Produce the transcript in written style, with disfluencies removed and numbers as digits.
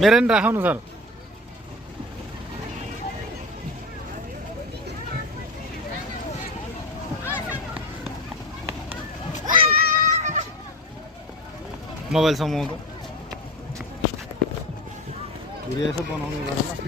मेरो नि राखौँ न सर। मोबाइल समाउँदा भिडियो यसो बनाउने गरेर